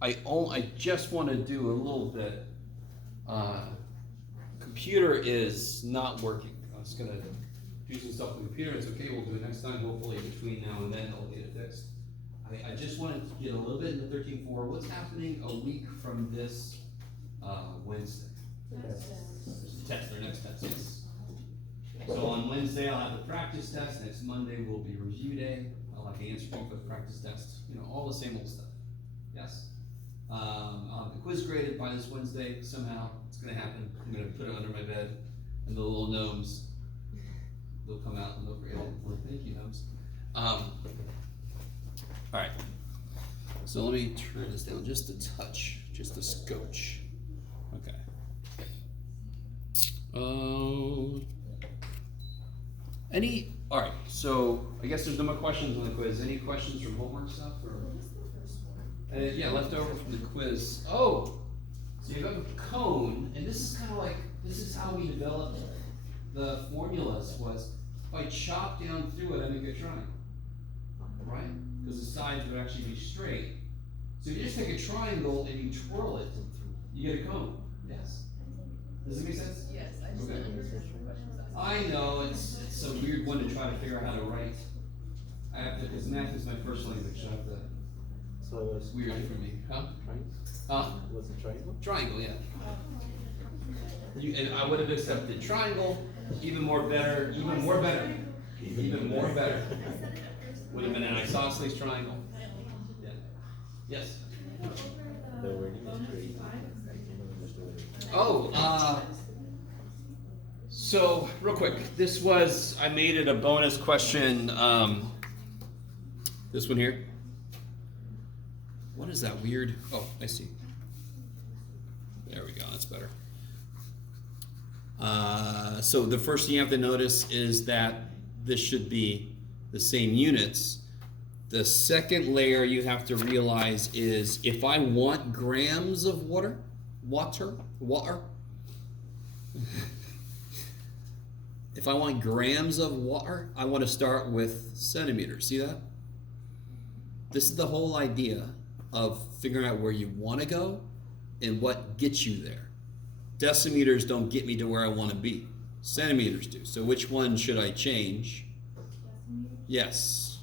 I just want to do a little bit. Computer is not working. I was gonna do some stuff with the computer. It's okay. We'll do it next time. Hopefully between now and then I'll get it fixed. I just wanted to get a little bit into 13.4. What's happening a week from this Wednesday? Test, their next test, yes. So on Wednesday, I'll have the practice test. Next Monday will be review day. I'll have the answer key for the practice test. You know, all the same old stuff. Yes? I'll have the quiz graded by this Wednesday. Somehow, it's gonna happen. I'm gonna put it under my bed, and the little gnomes, they'll come out and they'll grade it. Well, thank you, gnomes. All right. So let me turn this down just a touch, just a scotch. Okay. All right, so I guess there's no more questions on the quiz. Any questions from homework stuff? Or? Yeah, left over from the quiz. Oh, so you have a cone, and this is kind of like, this is how we developed the formulas was, if I chop down through it, I make a triangle, right? Because the sides would actually be straight. So you just take a triangle and you twirl it, you get a cone. Yes? Does it make sense? Yes, I just didn't understand your questions. I know, it's a weird one to try to figure out how to write. I have to, because math is my first language, so I have to, So it was it's weird for me. Huh? triangle? Was it triangle? Triangle, yeah. And I would have accepted triangle, even more better, even more better. Would have been an isosceles triangle. Yeah. Yes? The wording is great. Oh, so real quick, this was, I made it a bonus question, this one here. What is that weird? Oh, I see. There we go, that's better. So the first thing you have to notice is that this should be the same units. The second layer you have to realize is if I want grams of water, if I want grams of water, I want to start with centimeters. See that? This is the whole idea of figuring out where you want to go and what gets you there. Decimeters don't get me to where I want to be. Centimeters do. So which one should I change? Yes.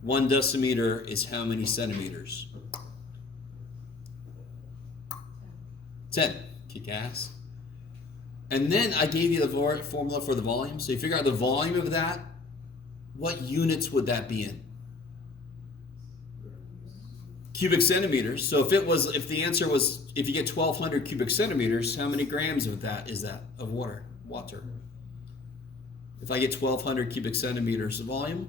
1 decimeter is how many centimeters? 10. Kick ass. And then I gave you the formula for the volume. So you figure out the volume of that. What units would that be in? Cubic centimeters. So if the answer was, if you get 1,200 cubic centimeters, how many grams of that is that of water? If I get 1,200 cubic centimeters of volume,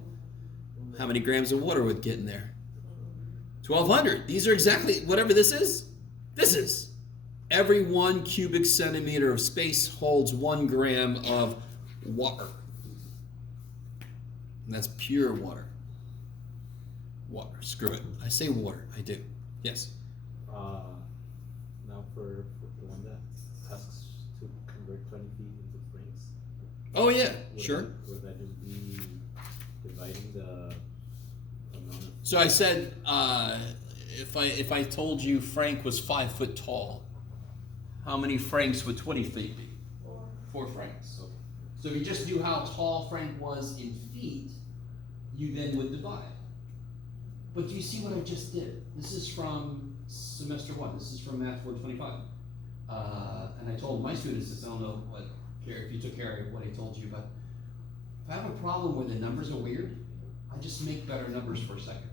how many grams of water would get in there? 1,200. These are exactly whatever this is. This is. Every 1 cubic centimeter of space holds 1 gram of water. And that's pure water. Water. Screw it. I say water. I do. Yes. Now for the one that asks to convert 20 feet into frames. Oh yeah. Sure. Would that just be dividing the amount of? So I said, if I told you Frank was 5 foot tall, how many francs would 20 feet be? 4 francs. Okay. So if you just knew how tall Frank was in feet, you then would divide. But do you see what I just did? This is from semester 1. This is from Math 425. And I told my students this. I don't know what, if you took care of what I told you, but if I have a problem where the numbers are weird, I just make better numbers for a second.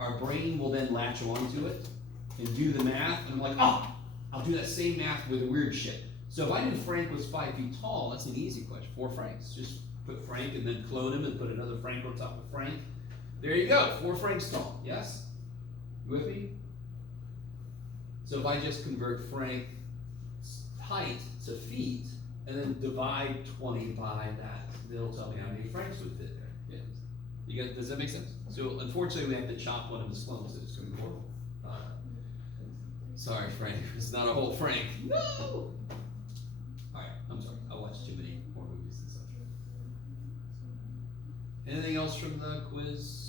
Our brain will then latch onto it and do the math, and I'm like, oh, I'll do that same math with the weird shit. So if I knew Frank was 5 feet tall, that's an easy question. 4 francs. Just put Frank and then clone him and put another Frank on top of Frank. There you go, 4 francs tall, yes? You with me? So if I just convert Frank's height to feet, and then divide 20 by that, it'll tell me how many francs would fit there. Yeah. You get, does that make sense? So unfortunately we have to chop one of the slums, it's gonna be horrible. Sorry, Frank, it's not a whole Frank. No! Alright, I'm sorry, I watched too many horror movies and such. Anything else from the quiz?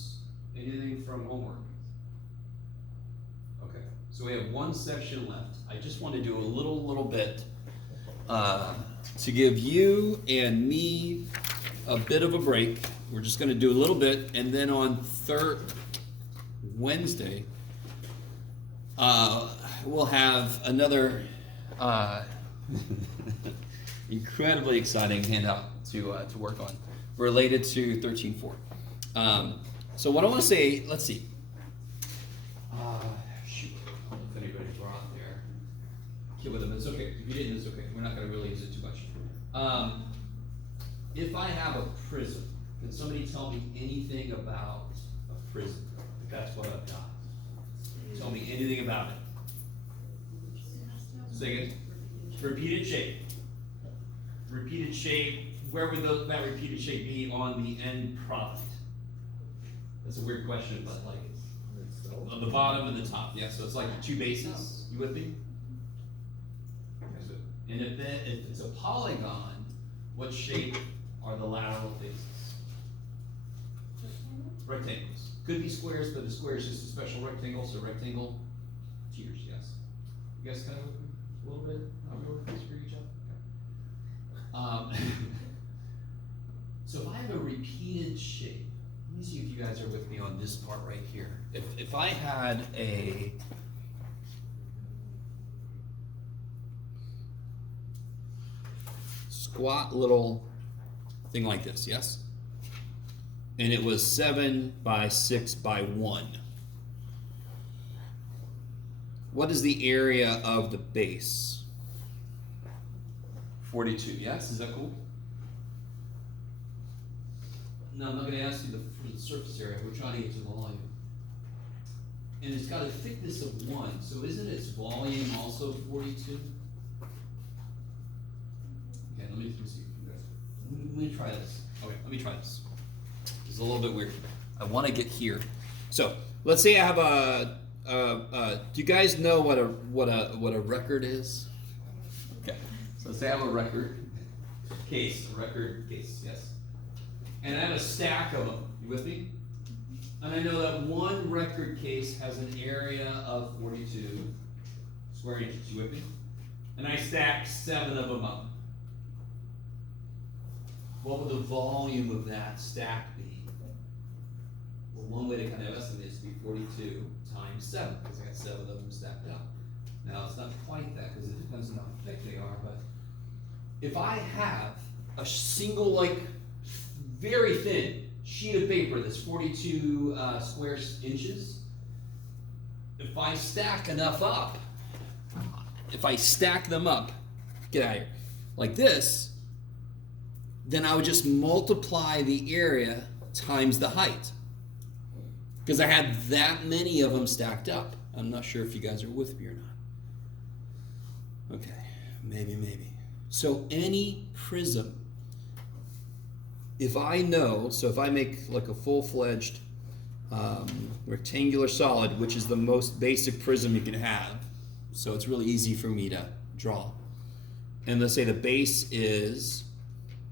Anything from homework? Okay, So we have one section left. I just want to do a little bit to give you and me a bit of a break. We're just going to do a little bit, and then on Wednesday, we'll have another incredibly exciting handout to work on related to 13.4. So what I want to say, let's see. Shoot, I don't know if anybody brought there. Get with them. It's okay. If you didn't, it's okay. We're not going to really use it too much. If I have a prism, can somebody tell me anything about a prism? If that's what I've got. Tell me anything about it. Say again. Repeated shape. Repeated shape. Where would that repeated shape be on the end product? That's a weird question, but like on the bottom and the top. Yeah, so it's like two bases. You with me? And if it's a polygon, what shape are the lateral faces? Rectangles. Could be squares, but the square is just a special rectangle, so rectangle. Cheers, yes. You guys kind of with me a little bit? How we work this for each other? Okay. So if I have a repeated shape, let me see if you guys are with me on this part right here. If I had a squat little thing like this, yes? And it was 7 by 6 by 1. What is the area of the base? 42, yes? Is that cool? No, I'm not going to ask you for the surface area. We're trying to get to the volume. And it's got a thickness of 1, so isn't its volume also 42? Okay, let me see. Let me try this. Okay, let me try this. It's a little bit weird. I want to get here. So let's say I have do you guys know what a record is? Okay. So let's say I have a record case, yes. And I have a stack of them. You with me? And I know that one record case has an area of 42 square inches. You with me? And I stack 7 of them up. What would the volume of that stack be? Well, one way to kind of estimate is to be 42 times 7, because I got 7 of them stacked up. Now, it's not quite that, because it depends on how thick they are, but if I have a single, like, very thin sheet of paper that's 42 square inches, if I stack enough up, get out of here, like this, then I would just multiply the area times the height. Because I had that many of them stacked up. I'm not sure if you guys are with me or not. Okay, maybe. So any prism, if I make like a full-fledged rectangular solid, which is the most basic prism you can have, so it's really easy for me to draw. And let's say the base is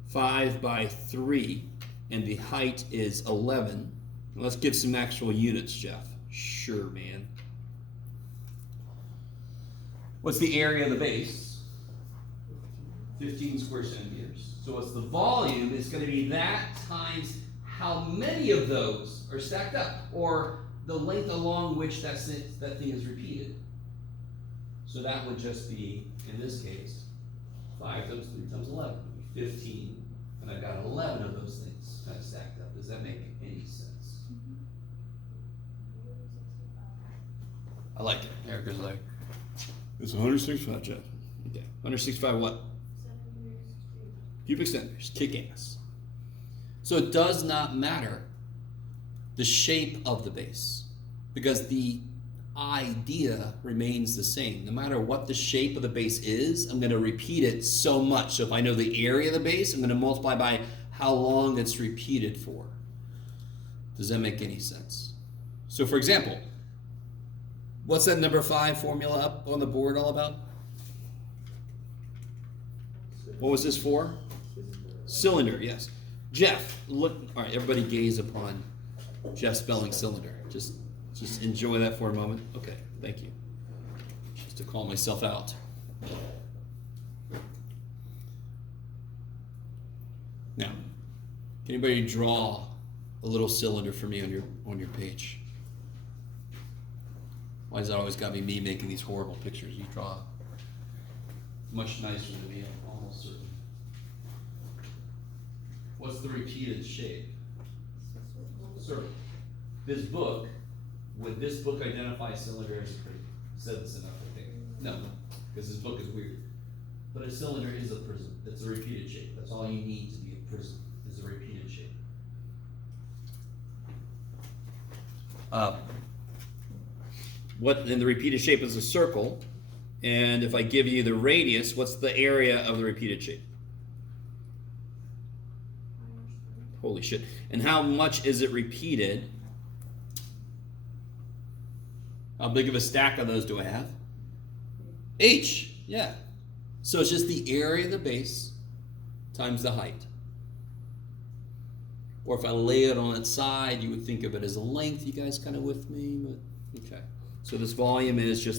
5 by 3 and the height is 11. Let's give some actual units, Jeff. Sure, man. What's the area of the base? 15 square centimeters. So what's the volume? It's going to be that times how many of those are stacked up, or the length along which that thing is repeated. So that would just be, in this case, 5 times 3 times 11 would be 15. And I've got 11 of those things kind of stacked up. Does that make any sense? I like it. Erica's like, it's 165, Jeff. Okay. 165 what? Cubic centimeters. Kick ass. So it does not matter the shape of the base, because the idea remains the same. No matter what the shape of the base is, I'm going to repeat it so much. So if I know the area of the base, I'm going to multiply by how long it's repeated for. Does that make any sense? So for example, what's that number 5 formula up on the board all about? What was this for? Cylinder, yes. Jeff, look, all right, everybody gaze upon Jeff spelling cylinder. Just enjoy that for a moment. Okay, thank you. just to call myself out. Now, can anybody draw a little cylinder for me on your page? Why does that always got to be me making these horrible pictures? You draw much nicer than me, I'm almost certain. What's the repeated shape? Circle. This book, would this book identify a cylinder as a prism? Said this enough, I think. No, because this book is weird. But a cylinder is a prism. It's a repeated shape. That's all you need to be a prism, is a repeated shape. Then the repeated shape is a circle. And if I give you the radius, what's the area of the repeated shape? Holy shit. And how much is it repeated? How big of a stack of those do I have? H, yeah. So it's just the area of the base times the height. Or if I lay it on its side, you would think of it as a length. You guys kind of with me? But okay. So this volume is just the